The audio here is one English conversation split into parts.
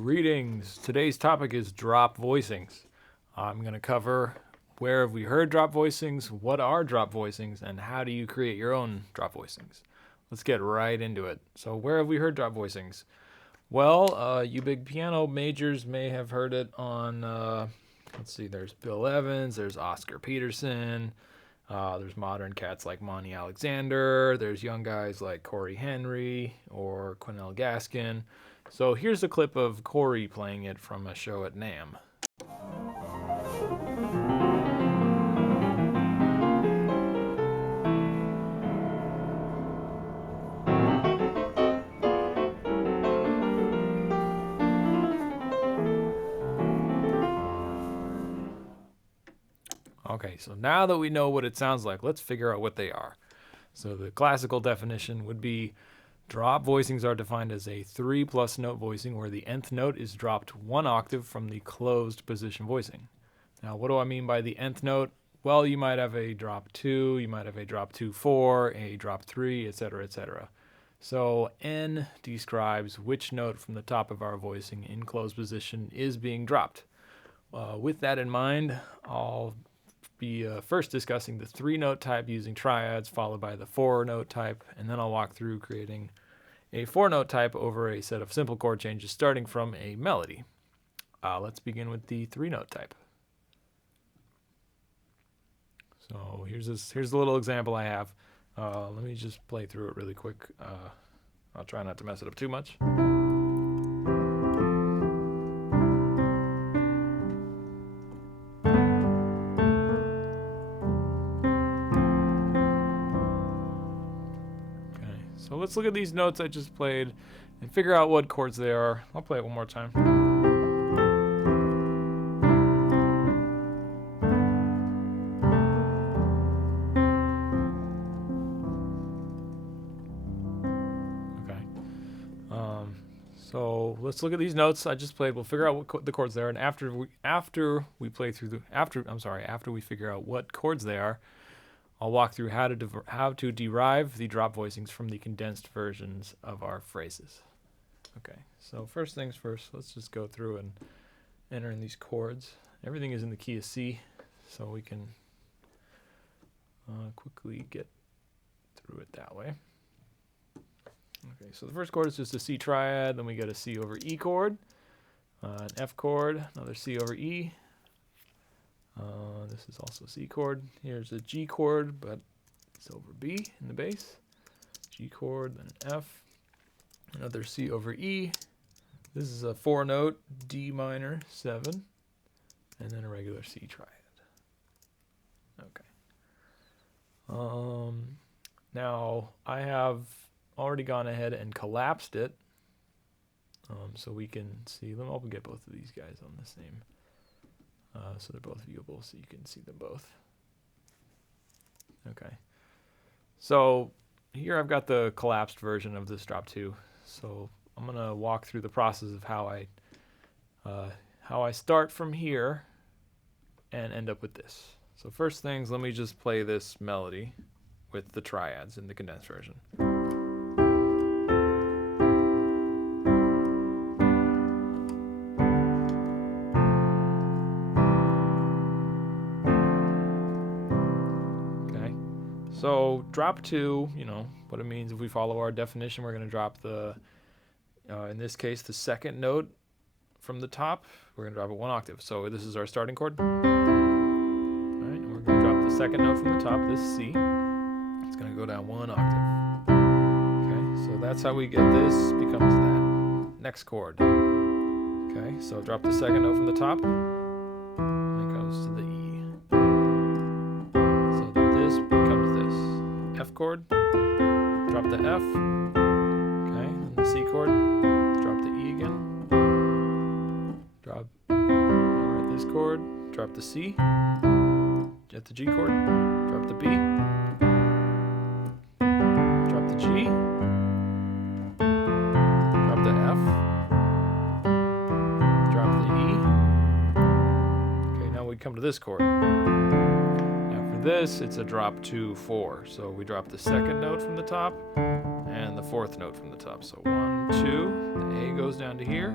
Greetings. Today's topic is drop voicings. I'm going to cover where have we heard drop voicings, what are drop voicings, and how do you create your own drop voicings. Let's get right into it. So where have we heard drop voicings? Well, you big piano majors may have heard it on, let's see, there's Bill Evans, there's Oscar Peterson, there's modern cats like Monty Alexander, there's young guys like Corey Henry or Quinnell Gaskin. So here's a clip of Corey playing it from a show at NAMM. Okay, so now that we know what it sounds like, let's figure out what they are. So the classical definition would be drop voicings are defined as a 3+ note voicing where the nth note is dropped 1 octave from the closed position voicing. Now, what do I mean by the nth note? Well, you might have a drop 2, you might have a drop 2/4, a drop 3, etc., etc. So N describes which note from the top of our voicing in closed position is being dropped. With that in mind, I'll be first discussing the 3-note type using triads, followed by the 4-note type, and then I'll walk through creating a 4-note type over a set of simple chord changes starting from a melody. Let's begin with the 3-note type. So here's the little example I have. Let me just play through it really quick. I'll try not to mess it up too much. So let's look at these notes I just played and figure out what chords they are. I'll play it one more time. Okay. So let's look at these notes I just played. We'll figure out what the chords they are, and after we figure out what chords they are, I'll walk through how to derive the drop voicings from the condensed versions of our phrases. Okay, so first things first, let's just go through and enter in these chords. Everything is in the key of C, so we can quickly get through it that way. Okay, so the first chord is just a C triad, then we get a C over E chord, an F chord, another C over E. This is also a C chord. Here's a G chord, but it's over B in the bass. G chord, then an F. Another C over E. This is a 4-note D minor 7, and then a regular C triad. Okay. Now I have already gone ahead and collapsed it, so we can see them. I'll get both of these guys on the same. So they're both viewable, so you can see them both. Okay. So here I've got the collapsed version of this drop 2. So I'm gonna walk through the process of how I start from here and end up with this. So first things, let me just play this melody with the triads in the condensed version. So drop 2, you know, what it means if we follow our definition, we're going to drop the, in this case, the 2nd note from the top. We're going to drop it 1 octave. So this is our starting chord. All right, and we're going to drop the 2nd note from the top, this C. It's going to go down 1 octave. Okay, so that's how we get this, becomes that. Next chord. Okay, so drop the 2nd note from the top, and it goes to the E. F chord, drop the F, okay, and the C chord, drop the E again, drop, we're at this chord, drop the C, at the G chord, drop the B, drop the G, drop the F, drop the E, okay, now we come to this chord. This, it's a drop 2/4. So we drop the 2nd note from the top and the 4th note from the top. So 1, 2, the A goes down to here,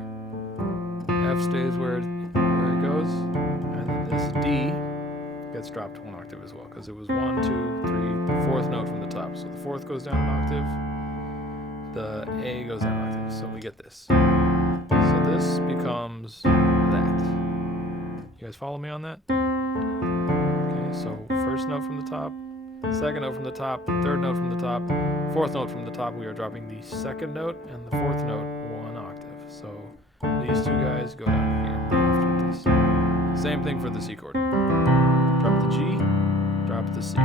F stays where it goes, and then this D gets dropped 1 octave as well, because it was 1, 2, 3, the 4th note from the top. So the 4th goes down an octave, the A goes down an octave, so we get this. So this becomes that. You guys follow me on that? Okay, so 1st note from the top, 2nd note from the top, 3rd note from the top, 4th note from the top. We are dropping the 2nd note and the 4th note 1 octave. So these 2 guys go down here after this. Same thing for the C chord. Drop the G, drop the C.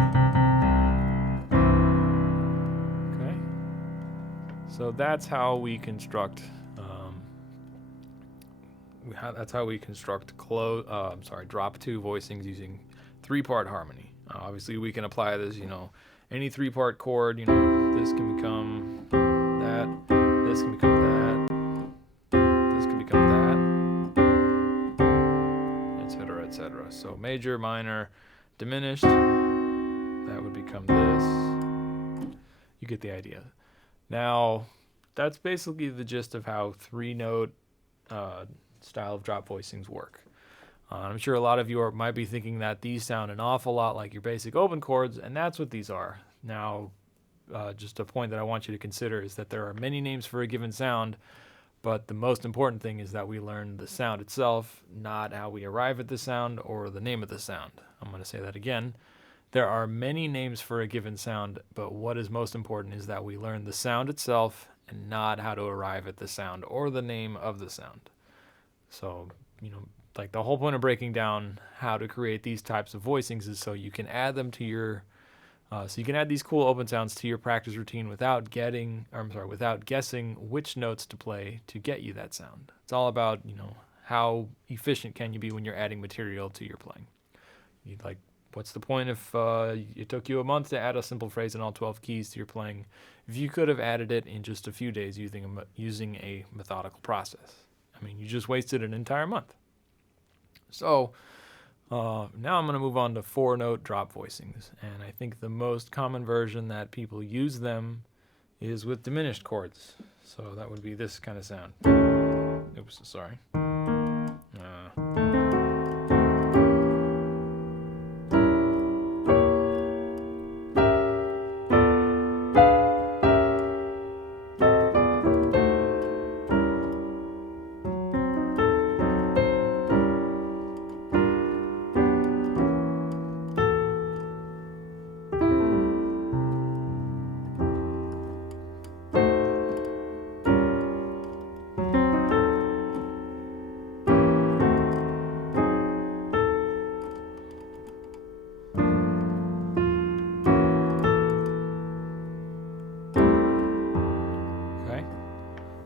Okay. So that's how we construct. That's how we construct drop 2 voicings using 3-part harmony. Obviously, we can apply this. Any 3-part chord. This can become that. This can become that. This can become that, etc., etc. So major, minor, diminished. That would become this. You get the idea. Now, that's basically the gist of how 3-note style of drop voicings work. I'm sure a lot of you might be thinking that these sound an awful lot like your basic open chords, and that's what these are. Now, just a point that I want you to consider is that there are many names for a given sound, but the most important thing is that we learn the sound itself, not how we arrive at the sound or the name of the sound. I'm going to say that again. There are many names for a given sound, but what is most important is that we learn the sound itself and not how to arrive at the sound or the name of the sound. So, like the whole point of breaking down how to create these types of voicings is so you can add them to your, so you can add these cool open sounds to your practice routine without guessing which notes to play to get you that sound. It's all about, how efficient can you be when you're adding material to your playing. What's the point if it took you a month to add a simple phrase in all 12 keys to your playing, if you could have added it in just a few days using a methodical process? You just wasted an entire month. So now I'm going to move on to 4-note drop voicings. And I think the most common version that people use them is with diminished chords. So that would be this kind of sound. Oops, sorry.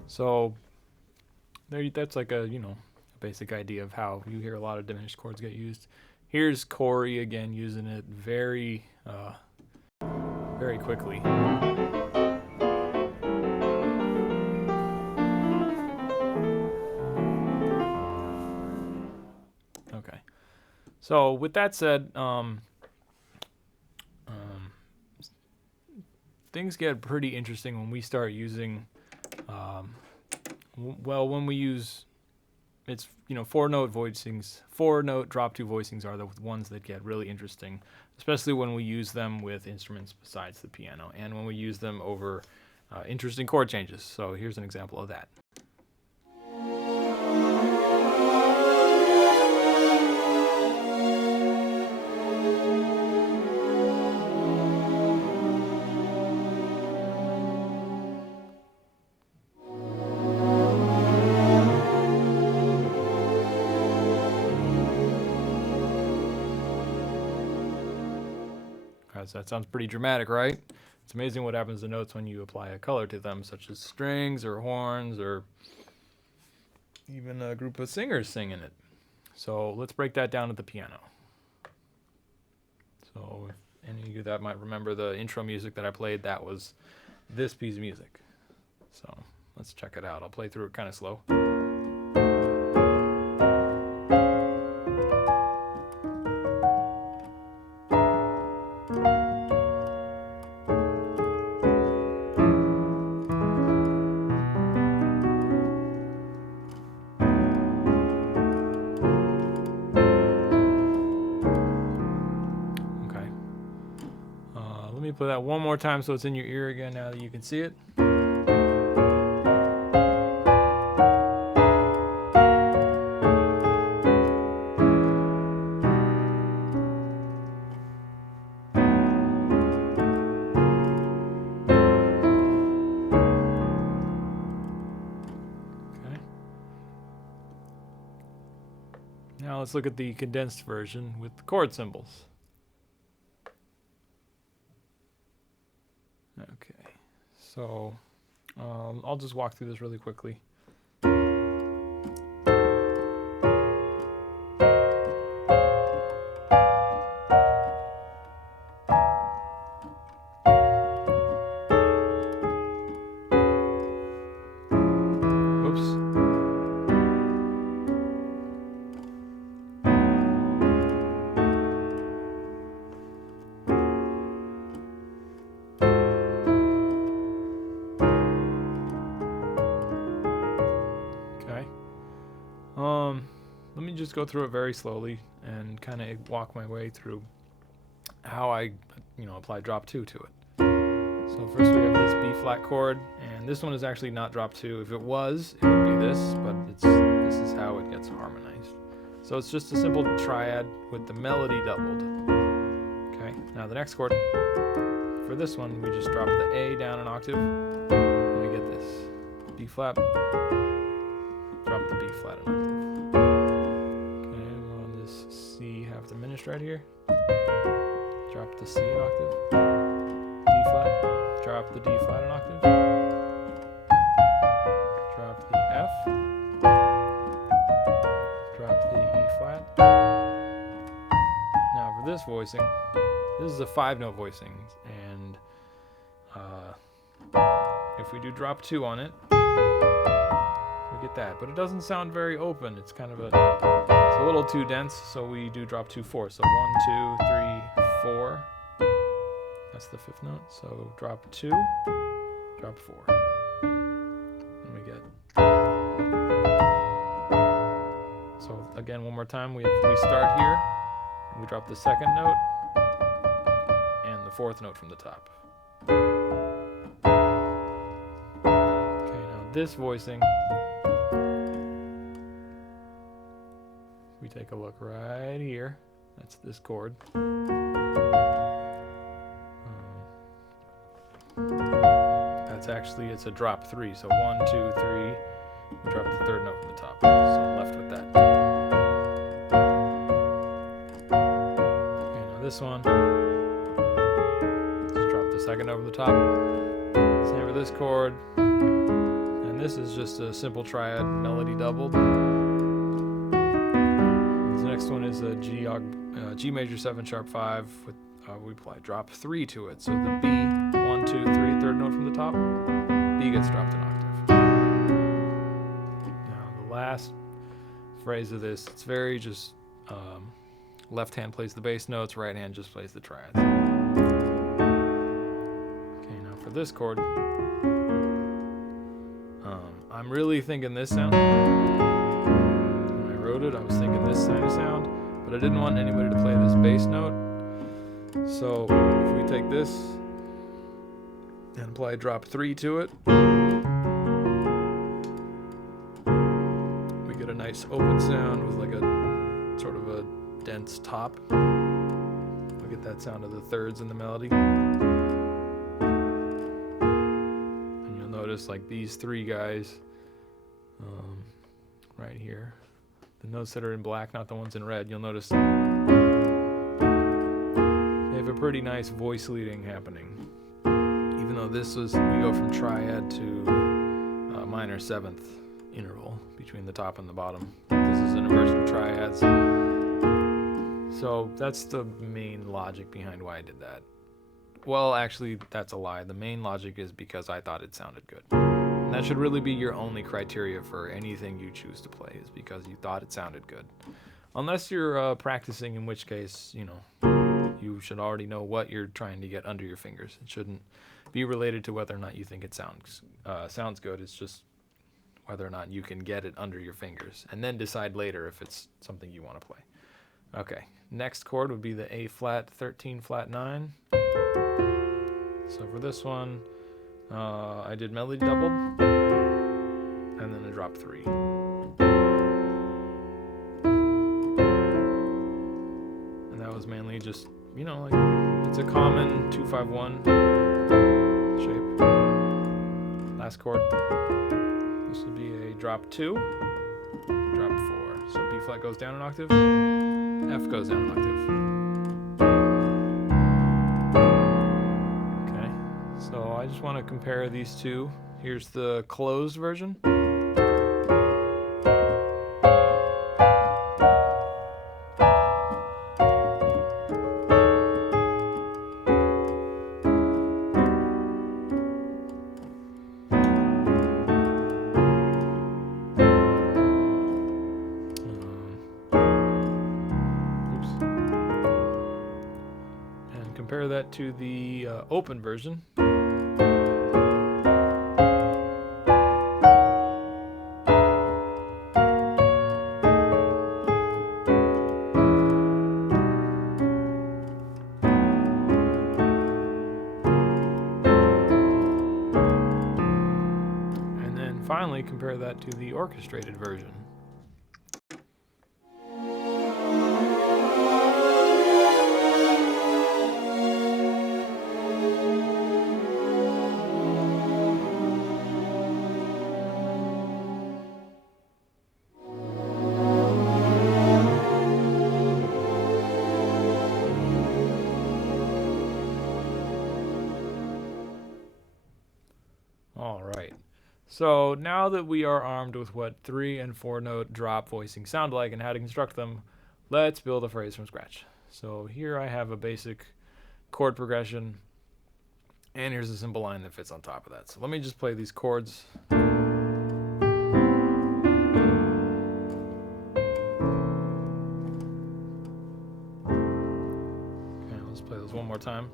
So that's like a basic idea of how you hear a lot of diminished chords get used. Here's Corey again using it very very quickly. Okay. So with that said, things get pretty interesting when we start using when we use, it's 4-note voicings. 4-note drop 2 voicings are the ones that get really interesting, especially when we use them with instruments besides the piano and when we use them over interesting chord changes. So here's an example of that. So that sounds pretty dramatic, right? It's amazing what happens to notes when you apply a color to them, such as strings or horns or even a group of singers singing it. So let's break that down to the piano. So if any of you that might remember the intro music that I played, that was this piece of music. So let's check it out. I'll play through it kind of slow. Let me play that one more time so it's in your ear again now that you can see it. Okay. Now let's look at the condensed version with the chord symbols. Okay, so I'll just walk through this really quickly. Whoops. Okay. Let me just go through it very slowly and kind of walk my way through how I, apply drop 2 to it. So first we have this B flat chord, and this one is actually not drop 2. If it was, it would be this, but this is how it gets harmonized. So it's just a simple triad with the melody doubled. Okay, now the next chord, for this one, we just drop the A down an octave, and we get this. B flat, drop the B flat an octave. Okay, we're on this C half diminished right here. Drop the C an octave. D flat, drop the D flat an octave. Drop the F. Drop the E flat. Now for this voicing, this is a 5-note voicing, and if we do drop 2 on it, we get that. But it doesn't sound very open. It's kind of it's a little too dense, so we do drop 2 4. So 1, 2, 3, 4. That's the 5th note. So drop 2, drop 4. And we get. So again, one more time, we start here, and we drop the 2nd note and the 4th note from the top. Okay, now this voicing, we take a look right here. That's this chord. That's actually, it's a drop 3. So 1, 2, 3. We drop the 3rd note from the top. So I'm left with that. Okay, now this one. Just drop the 2nd note from the top. Same for this chord. And this is just a simple triad melody doubled. This next one is a G major 7 sharp 5 with we apply drop 3 to it. So the B, 1, 2, 3, 3rd note from the top, B gets dropped an octave. Now the last phrase of this, it's very just left hand plays the bass notes, right hand just plays the triads. Okay, now for this chord, I'm really thinking this sound. When I wrote it, I was thinking this kind of sound, but I didn't want anybody to play this bass note. So if we take this and apply drop 3 to it, we get a nice open sound with like a sort of a dense top. We get that sound of the thirds in the melody. And you'll notice like these 3 guys right here, the notes that are in black, not the ones in red, you'll notice they have a pretty nice voice leading happening. Even though we go from triad to minor 7th interval between the top and the bottom. This is an inversion of triads. So that's the main logic behind why I did that. Well, actually, that's a lie. The main logic is because I thought it sounded good. And that should really be your only criteria for anything you choose to play, is because you thought it sounded good. Unless you're practicing, in which case, you should already know what you're trying to get under your fingers. It shouldn't be related to whether or not you think it sounds good. It's just whether or not you can get it under your fingers, and then decide later if it's something you want to play. Okay, next chord would be the A flat 13 flat 9. So for this one, I did melody doubled, and then a drop 3. And that was mainly just, you know, like, it's a common 2-5-1 shape. Last chord. This would be a drop 2, drop 4. So B flat goes down an octave, F goes down an octave. Okay, so I just want to compare these two. Here's the closed version. Compare that to the open version. And then finally compare that to the orchestrated version. All right. So now that we are armed with what 3 and 4 note drop voicing sound like and how to construct them, let's build a phrase from scratch. So here I have a basic chord progression, and here's a simple line that fits on top of that. So let me just play these chords. Okay, let's play those one more time.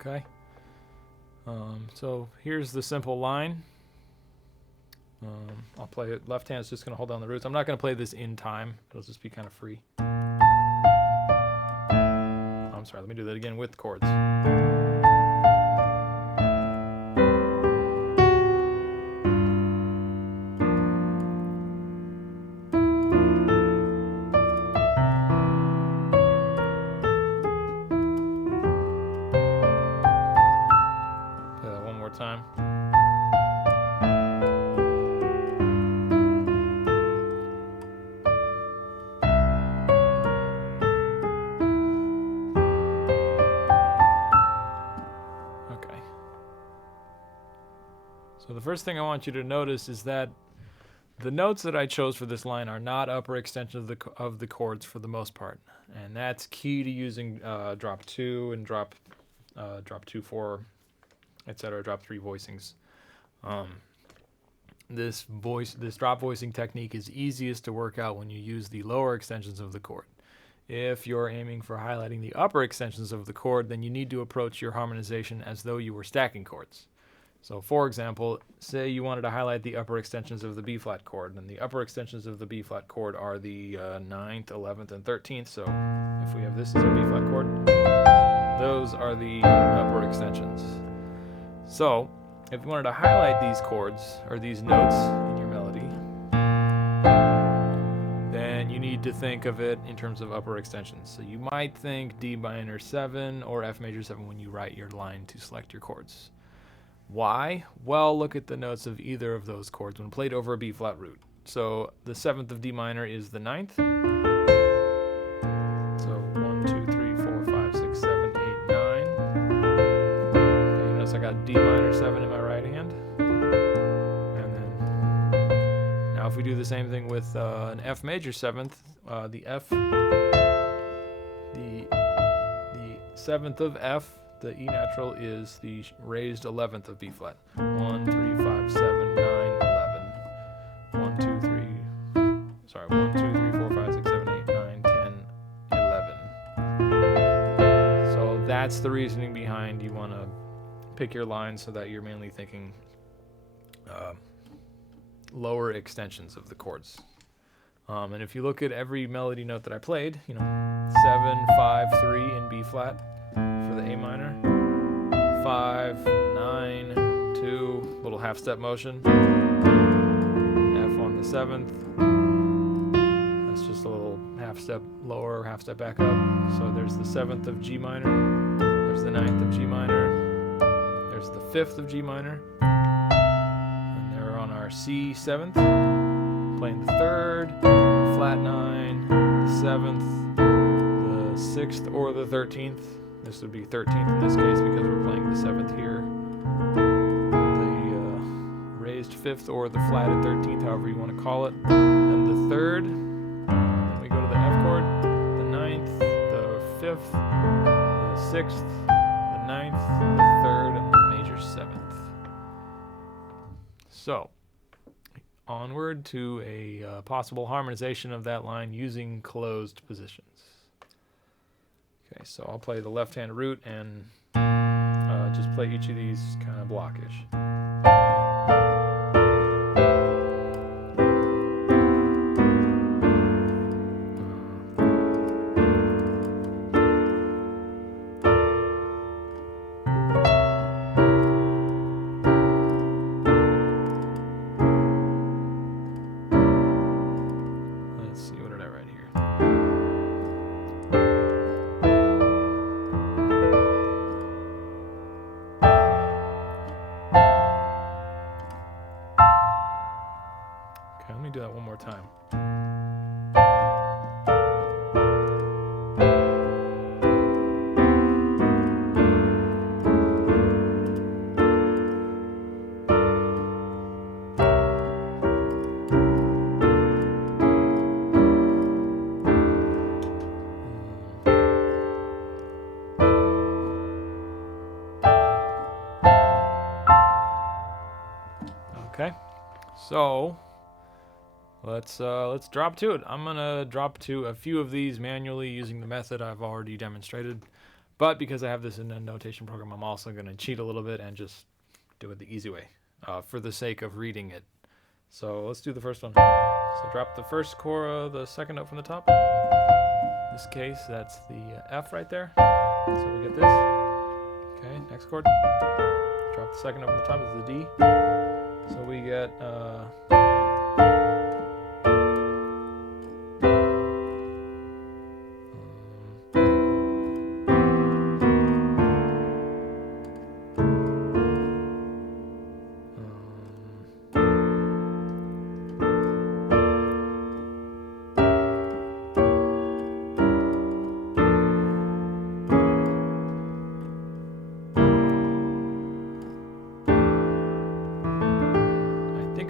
Okay. So here's the simple line. I'll play it. Left hand's just going to hold down the roots. I'm not going to play this in time. It'll just be kind of free. I'm sorry. Let me do that again with chords. Time. Okay. So the first thing I want you to notice is that the notes that I chose for this line are not upper extensions of the chords for the most part, and that's key to using drop 2 and drop 2, 4, etc. drop 3 voicings. This drop voicing technique is easiest to work out when you use the lower extensions of the chord. If you're aiming for highlighting the upper extensions of the chord, then you need to approach your harmonization as though you were stacking chords. So for example, say you wanted to highlight the upper extensions of the B flat chord, and the upper extensions of the B flat chord are the 9th, 11th, and 13th. So if we have this as our B flat chord, those are the upper extensions. So if you wanted to highlight these chords, or these notes in your melody, then you need to think of it in terms of upper extensions. So you might think D minor 7 or F major 7 when you write your line to select your chords. Why? Well, look at the notes of either of those chords when played over a B flat root. So the 7th of D minor is the 9th. So 1, 2, 3, 4, 5, 6, 7, 8, 9. Okay, notice I got D minor 7 in my right hand. And then now if we do the same thing with an F major 7th, the 7th of F, the E natural, is the raised 11th of B flat. 1, 3, 5, 7, 9, 11. 1, 2, 3, 4, 5, 6, 7, 8, 9, 10, 11. So that's the reasoning behind you want to pick your line so that you're mainly thinking lower extensions of the chords. And if you look at every melody note that I played, 7, 5, 3 in B flat for the A minor, 5, 9, 2, little half step motion, F on the 7th, that's just a little half step lower, half step back up. So there's the 7th of G minor, there's the 9th of G minor, there's the 5th of G minor, and they're on our C 7th, playing the 3rd, flat 9, the 7th, the 6th, or the 13th. This would be 13th in this case because we're playing the 7th here. The raised 5th or the flatted 13th, however you want to call it. Then the 3rd, then we go to the F chord, the 9th, the 5th, the 6th, the 9th, the 3rd, and the major 7th. So, onward to a possible harmonization of that line using closed positions. Okay, so I'll play the left-hand root and just play each of these kind of blockish. Let me do that one more time. Okay, so let's drop to it. I'm gonna drop to a few of these manually using the method I've already demonstrated, but because I have this in a notation program, I'm also gonna cheat a little bit and just do it the easy way for the sake of reading it. So let's do the first one. So drop the first chord, the second note from the top. In this case, that's the F right there. So we get this. Okay, next chord. Drop the second note from the top, is the D. So we get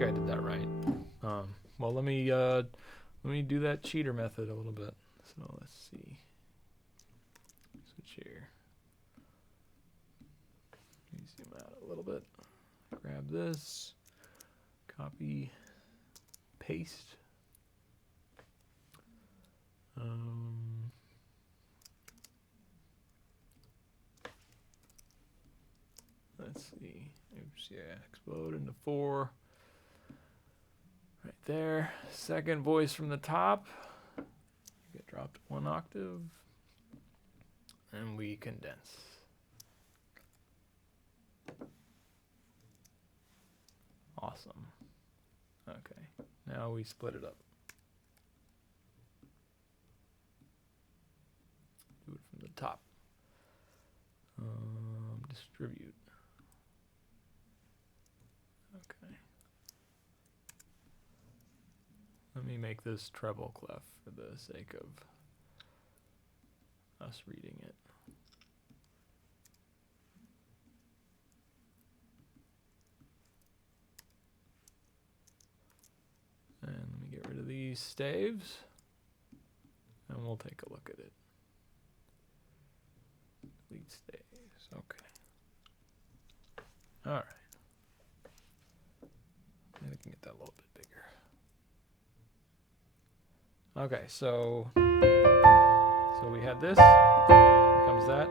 I did that right. Well, let me do that cheater method a little bit. So let's see. Switch here. Let me zoom out a little bit. Grab this. Copy. Paste. Let's see. Oops, yeah, explode into 4. Right there. Second voice from the top. Get dropped 1 octave. And we condense. Awesome. Okay. Now we split it up. Do it from the top. Distribute. Okay. Let me make this treble clef for the sake of us reading it. And let me get rid of these staves, and we'll take a look at it. Delete staves, okay. All right. Maybe I can get that a little bit bigger. Okay, so we had this. Here comes that.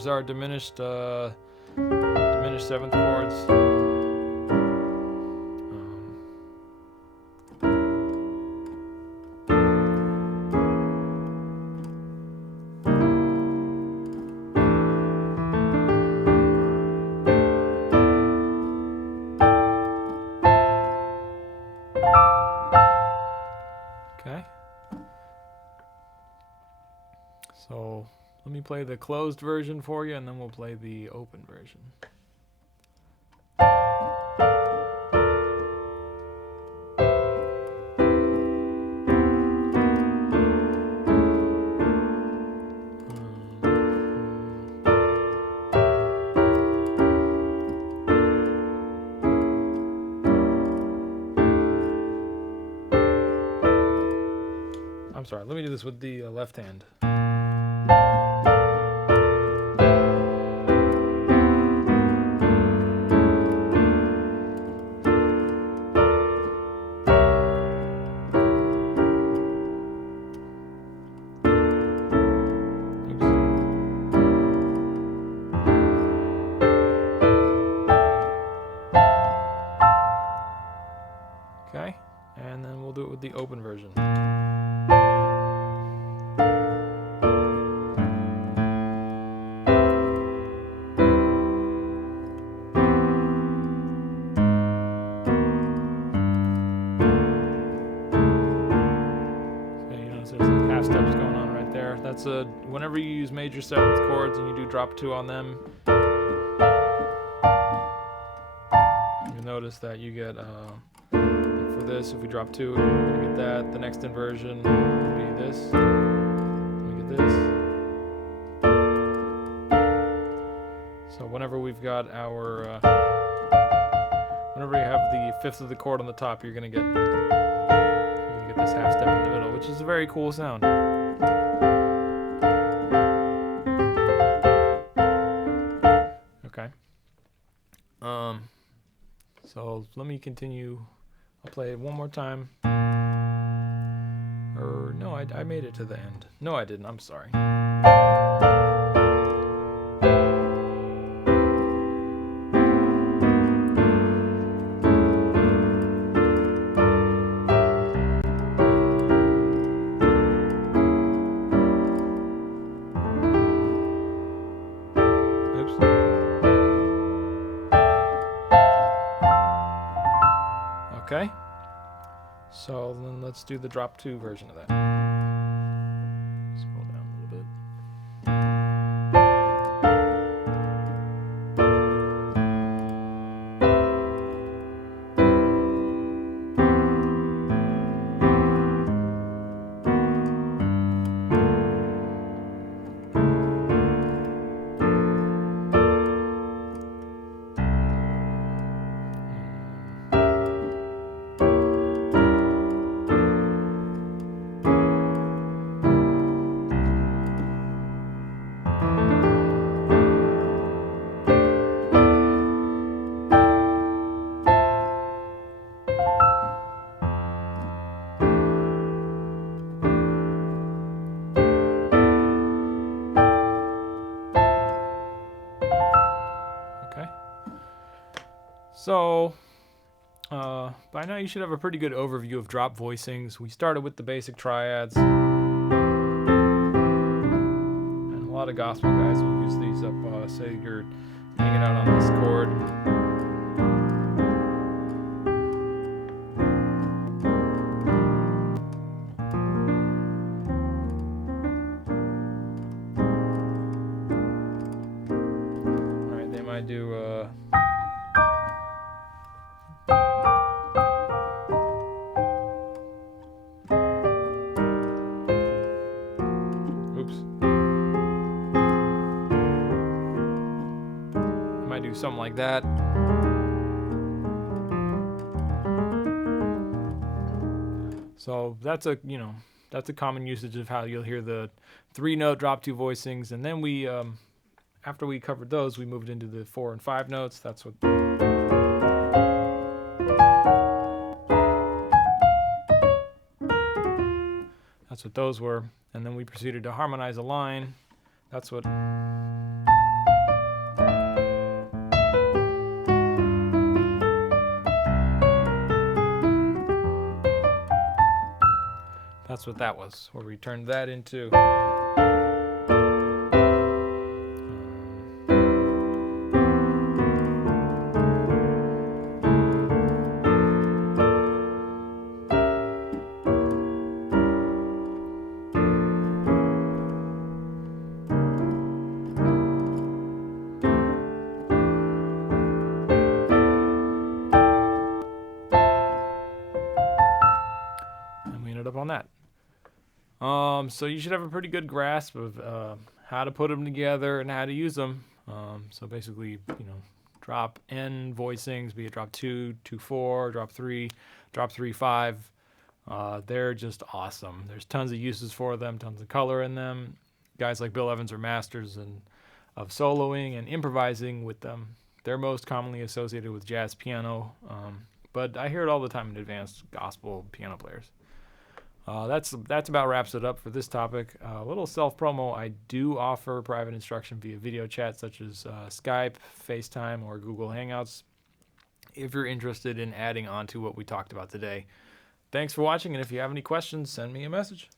there's our diminished seventh chords. Okay. So let me play the closed version for you, and then we'll play the open version. I'm sorry, let me do this with the left hand. Okay, and then we'll do it with the open version. Half steps going on right there. That's whenever you use major seventh chords and you do drop 2 on them, you notice that you get for this, if we drop 2, we're gonna get that. The next inversion would be this. We get this. So whenever we've got our whenever you have the fifth of the chord on the top, you're gonna get this half step in the middle, which is a very cool sound. Okay. So let me continue. I'll play it one more time. Or no, I made it to the end. No, I didn't. I'm sorry. Okay, so then let's do the drop 2 version of that. Scroll down a little bit. So, by now you should have a pretty good overview of drop voicings. We started with the basic triads. And a lot of gospel guys will use these up, say you're hanging out on this chord. Alright, they might do, something like that. So that's a common usage of how you'll hear the 3-note drop 2 voicings, and then we after we covered those, we moved into the 4 and 5 notes. That's what those were, and then we proceeded to harmonize a line. That's what that's what that was, where we turned that into. And we ended up on that. So you should have a pretty good grasp of how to put them together and how to use them. So basically, drop N voicings, be it drop 2, 2, 4, drop 3, drop 3, 5. They're just awesome. There's tons of uses for them, tons of color in them. Guys like Bill Evans are masters of soloing and improvising with them. They're most commonly associated with jazz piano, but I hear it all the time in advanced gospel piano players. That's about wraps it up for this topic. A little self-promo. I do offer private instruction via video chat such as Skype, FaceTime, or Google Hangouts if you're interested in adding on to what we talked about today. Thanks for watching, and if you have any questions, send me a message.